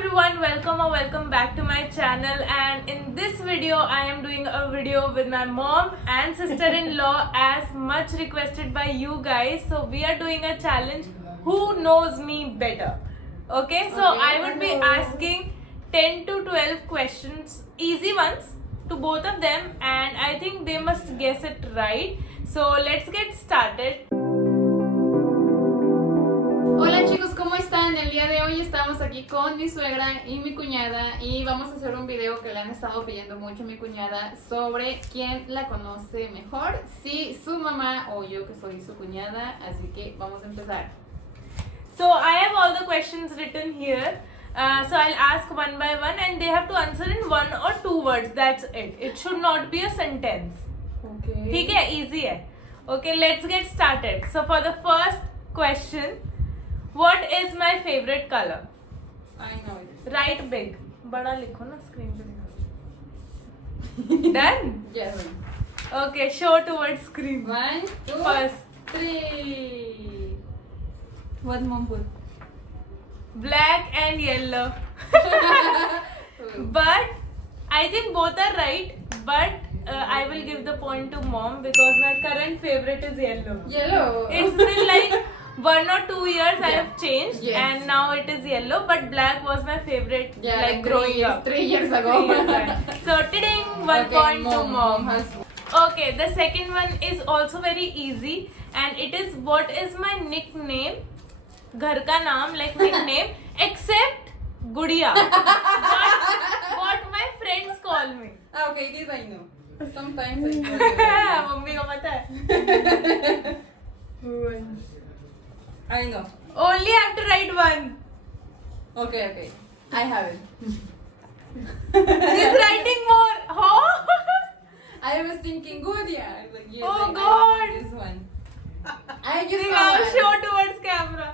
everyone, welcome or welcome back to my channel, and in this video I am doing a video with my mom and sister-in-law as much requested by you guys. So we are doing a challenge, who knows me better. Okay, so I would be asking 10 to 12 questions, easy ones to both of them, and I think they must guess it right. So let's get started. Hola chicos, ¿cómo están? El día de hoy estamos aquí con mi suegra y mi cuñada y vamos a hacer un video que le han estado pidiendo mucho a mi cuñada sobre quién la conoce mejor, si su mamá o yo que soy su cuñada, así que vamos a empezar. So I have all the questions written here. So I'll ask one by one and they have to answer in one or two words. That's it. It should not be a sentence. Okay. ठीक है, easy है. Okay, let's get started. So for the first question, what is my favorite color? I know it. Write big. बड़ा लिखो ना screen पे दिखाओ. Done? Yes. Okay, show towards screen. 1, 2, First, 3. What mom put? black and yellow. But I think both are right. But I will give the point to mom because my current favorite is yellow. Yellow. It's been like 1 or 2 years I Yeah. have changed, Yes. and now it is yellow. But black was my favorite, Yeah, like growing up. 3 years ago. 3 years back. So tiding, one Okay, point to mom. has Okay, the second one is also very easy, and it is what is my nickname? घर का नाम, like nickname, except गुड़िया. What my friends call me. Okay, this I know. Sometimes I know. Mummy को पता है. I know. Only have to write one. Okay. I have it. She's writing more. Oh. I was thinking good, yeah. I was like, yes, Oh, I God. know this one. I just Now know show one. towards camera.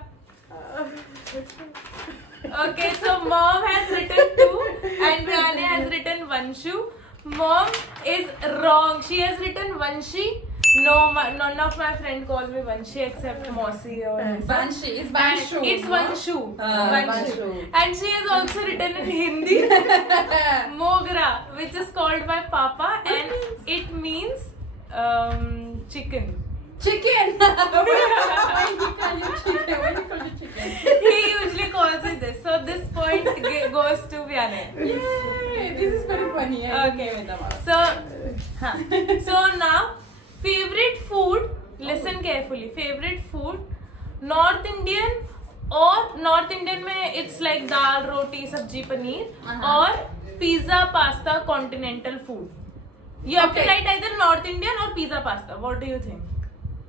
Okay, so mom has written 2 and Vyane has written Vanshu. Mom is wrong. She has written Vanshi. No, none of my friends call me Vanshi except Mosi or Banshi. It's And Banshu. it's Vanshu. Vanshu. And she has also written in Hindi Mogra, which is called by Papa, and it means chicken. Chicken. Why you call you chicken? Why you call you chicken? He usually calls it this. So this point goes to Vyane. Yay! This is very funny. Okay. So now, favorite food. Listen carefully. Favorite food. North Indian or North Indian में it's like dal, roti, sabji, paneer, or pizza, pasta, continental food. You have to Okay. write either North Indian or pizza, pasta. What do you think?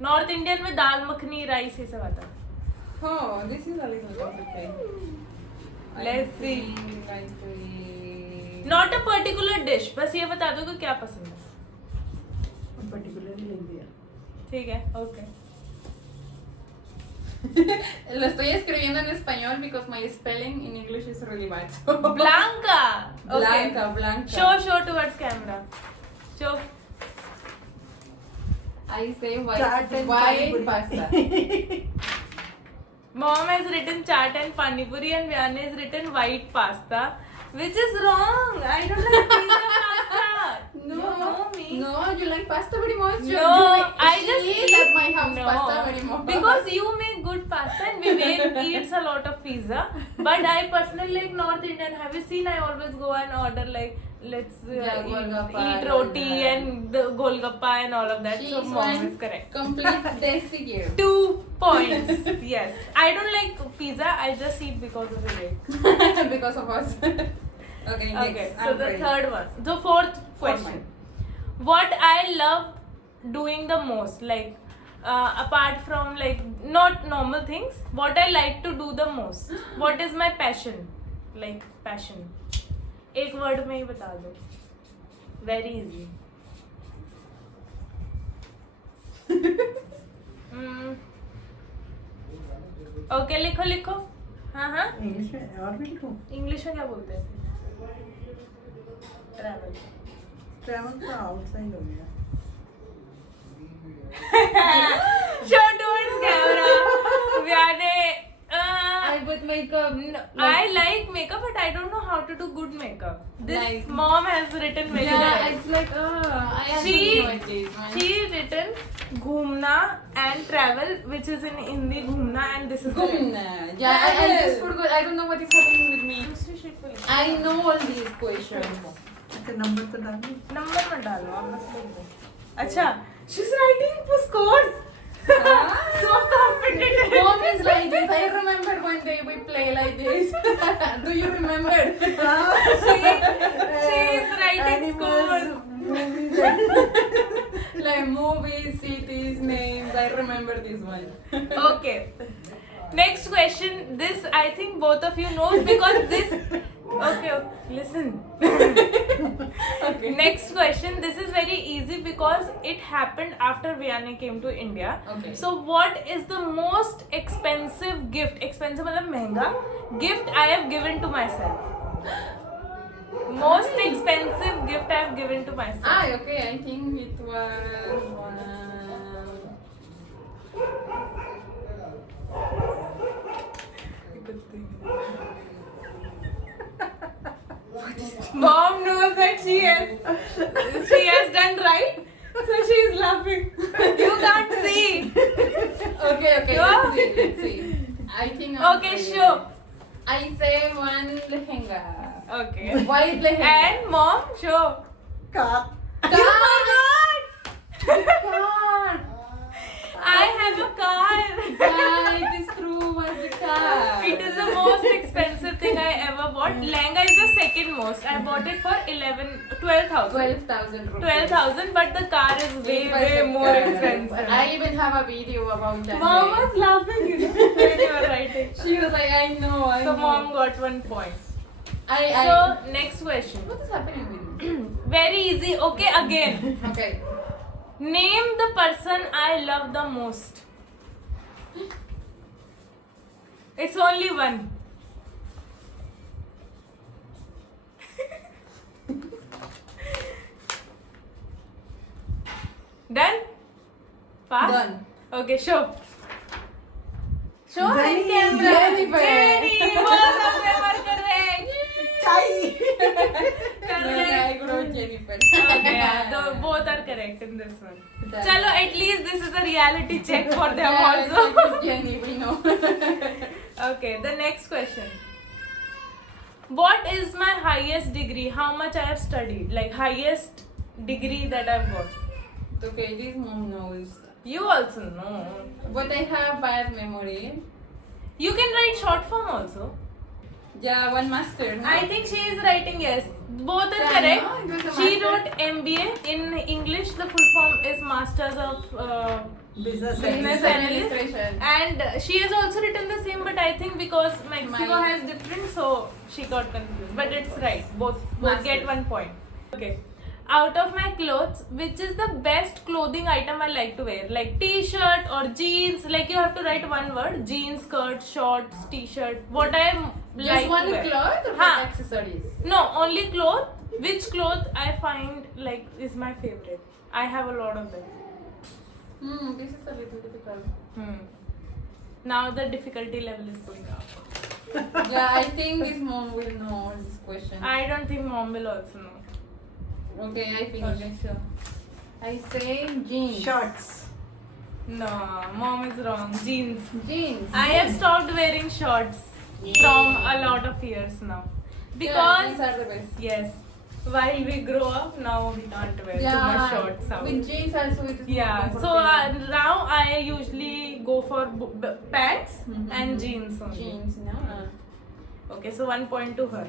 North Indian में दाल makhani, rice ये सब आता है. Oh, this is a little complicated. Let's see. I think. Not a particular dish. बस ये बता दो कि क्या पसंद है. Particularly India. ठीक है. Okay. Lo estoy escribiendo en español because my spelling in English is really bad. So. Blanca. Okay. Blanca. Show towards camera. Show. I say white Chaat and white pani pasta. Mom has written chaat and pani puri, and Vyane has written white pasta, which is wrong. I don't like pizza pasta. No, You know me. no, you like pasta very much. No, I she just eat at my house pasta very much. because you make good pasta and Vivek eats a lot of pizza. But I personally like North Indian. Have you seen? I always go and order like let's Yeah, golgappa eat roti and and the golgappa and all of that. She So is mom one is correct. complete desi girl. 2 points. Yes, I don't like pizza. I just eat because of Vivek. Because of us. Okay, next. Okay, so I'm the ready. third one. The fourth question. What I love doing the most, like apart from like not normal things, what I like to do the most. What is my passion? Like passion. एक word में ही बता दो. Very easy. Okay, लिखो. हाँ. English में और भी लिखूं? इंग्लिश में क्या बोलते हैं? ट्रैवल. Travel तो outside हो गया. Show towards camera. Vyane. I would with makeup. I like makeup, but I don't know how to do good makeup. This Like- mom has written very Yeah, well. it's like I She actually know it is. Man. she written ghumna and travel, which is in Hindi ghumna, and this is Gumna. Yeah, I just forgot. I don't know what is happening with me. दूसरी sheet पे लिखो. I know all these questions. अच्छा number तो डालनी number मत डालो, आप बस लिख दो. अच्छा, she's writing for scores. So competitive. Mom is like this. I remember one day we play like this. Do you remember? She is writing scores. Like movies, cities, names. I remember this one. Okay. Next question. This I think both of you know because this. Okay, listen. Okay. Next question. This is very easy because it happened after Vianney came to India. Okay. So what is the most expensive gift? Expensive मतलब महंगा gift I have given to myself. Most expensive gift I have given to myself. Ah, okay. I think it was one. Mom knows that she has done right, so she is laughing. You can't see. Okay. Yeah. Let's see. I think. I'm Okay, saying sure. it. I say one lehenga. Okay. White lehenga. And mom, show. Car You forgot. Car. I have a car. Yeah, it is true. What's the car? It is the most expensive thing I ever bought. Lehenga is the second most. I bought it for 12,000. 12,000 rupees. 12,000, but the car is way more expensive. I even have a video about that. Mom day. was laughing when you were writing. She was like, I know. So mom got 1 point. I. So next question. What is happening with me? Very easy. Okay, again. Okay. Name the person I love the most. It's only one. Done? Fast? Done. Okay, show. Show on Jenny. camera. Jennifer. Jenny. Both of them are correct. चाहिए Correct. I wrote Jennifer. Okay, yeah, both are correct in this one. Done. Chalo, at least this is a reality check for them Yeah, it's also. like Jenny, we know. Okay, the next question. What is my highest degree? How much I have studied? Like highest degree that I've got. Okay, this mom knows. You also know. But I have bad memory. You can write short form also. Yeah, one master. No? I think she is writing yes. Both are Yeah, correct. no, it was a She master. wrote MBA. In English, the full form is Masters of business Business analyst. administration. And she has also written the same, but I think because Mexico My- has different, so she got confused. But it's right. Both Master. get 1 point. Okay. Out of my clothes, which is the best clothing item I like to wear? Like t-shirt or jeans? Like you have to write one word: jeans, skirt, shorts, t-shirt. What I Just like one to wear. cloth or Huh. with accessories? No, only cloth. Which cloth I find like is my favorite? I have a lot of them. This is a little difficult. Now the difficulty level is going up. Yeah, I think this mom will know this question. I don't think mom will also know. Okay, I finish. Okay, sure. I say jeans. Shorts No, mom is wrong. Jeans. Jeans. I have stopped wearing shorts from a lot of years now. Because these are the best. yes, while we grow up, now we can't wear too much shorts out. With jeans also it is more Yeah, so comfortable. now I usually go for pants Mhm. and jeans only. Jeans, no? Okay, so 1 point to her.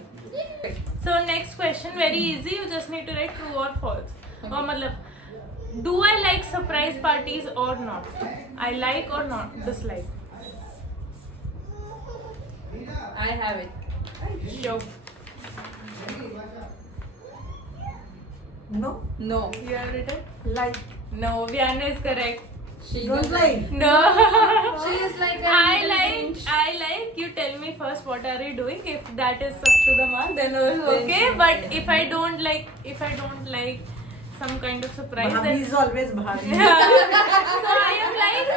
So next question, very easy. You just need to write true or false. Or matlab, do I like surprise parties or not? I like or not dislike? I have it. Show. No No. You have written? Like No, Vianney is correct. She don't doesn't. Like No. She is like a I little like. Grinch. I like. You tell me first what are you doing. If that is up to the mark, then Then okay. she But can. if I don't like some kind of surprise. Bhabhi And is always Bhabhi. so I am like,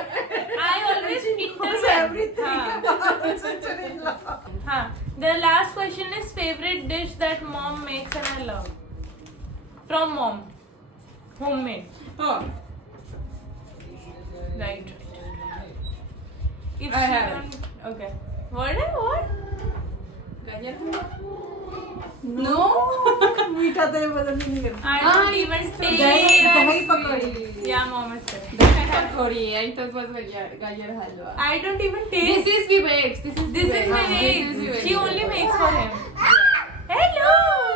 I always Knows intervene. everything about sister-in-law. Huh. The last question is favorite dish that mom makes and I love. From mom. Homemade. Oh, Right. If I she have it. don't- Okay. What? gallera. No. मीठा तो ये बदल नहीं करता. I don't Ay, even so taste. दही पकौड़ी. Yeah, mom is there. Pakori, I thought was gallera halwa. I don't even taste. This is Vivek's. This is This is my Vivek's. egg. She only makes for him. Hello.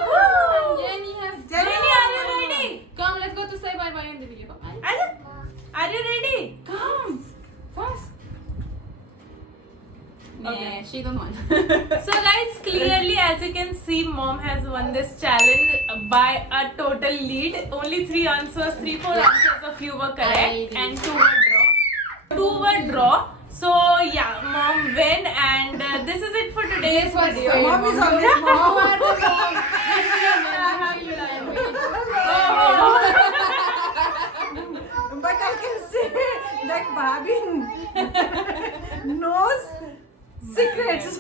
Woo. Jenny has. Jenny, are you ready? Come, let's go to say bye bye in the video. Come, Are you ready? come, fast. Okay. Yeah, she don't want. So guys, clearly as you can see, mom has won this challenge by a total lead. Only 4 answers of you were correct and 2 were draw. 2 were draw. So yeah, mom win and this is it for today's This was video. fair. Mom is always You mom. are the mom. But I can say that Bhabhi knows secrets.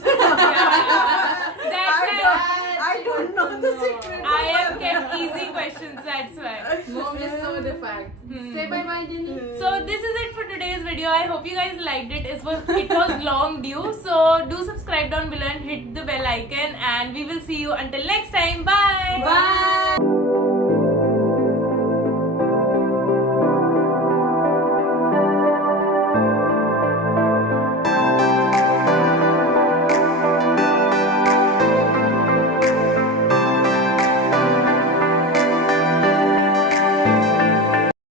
I don't know the secrets. I have kept easy questions, that's why. Mom just know the fact. Say bye bye, Jenny. So this is it for today's video. I hope you guys liked it. It was long due. So do subscribe down below and hit the bell icon and we will see you until next time. Bye. Bye.